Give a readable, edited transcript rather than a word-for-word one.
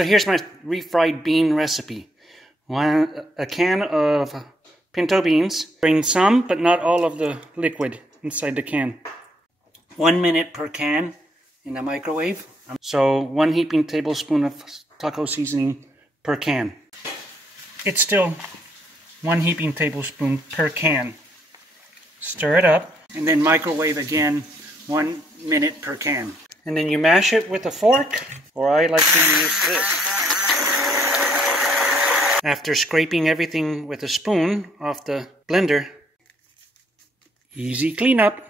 So here's my refried bean recipe. A can of pinto beans. Drain some, but not all of the liquid inside the can. 1 minute per can in the microwave. So 1 heaping tablespoon of taco seasoning per can. It's still 1 heaping tablespoon per can. Stir it up and then microwave again 1 minute per can. And then you mash it with a fork, or I like to use this. After scraping everything with a spoon off the blender, easy cleanup.